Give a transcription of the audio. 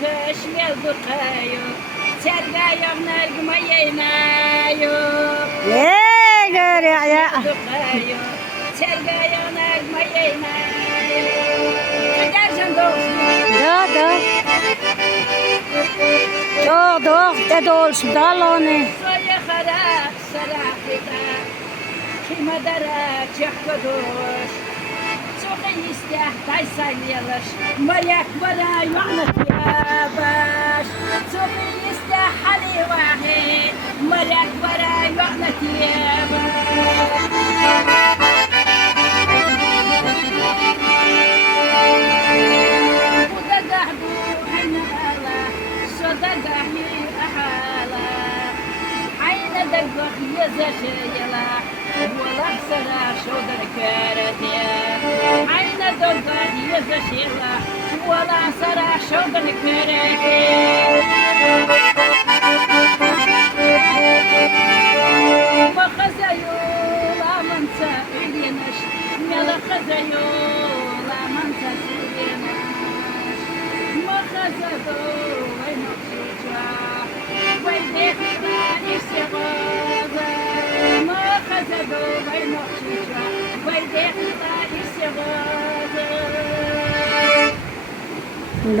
kış yıldırıyor. Sergayım nergime yayınıyor. Ne görüyor ya? Sergayım nergime yayınıyor. Gidersen doğsun. Da. De doğrusu dalone. Soya kara sarakita. Kime dara çekkoduş. Çok isteh taysalyalar. Maryak vara yuanat ya baş. Çok isteh hali vahid. Maryak vara yuanat ya baş. وده قهبو حنالا صدا قهي أحالا عين دقبخ يزشيلا ولا سرا شودر كارتيا عين دقبخ يزشيلا ولا سرا شودر كارتيا ما خزيو لا منسى إلينش ملا خزيو لا منسى إلينش ما خزدو وين مخشوشا وين دخلنا نفسي غابة ما خزدو وين مخشوشا وين دخلنا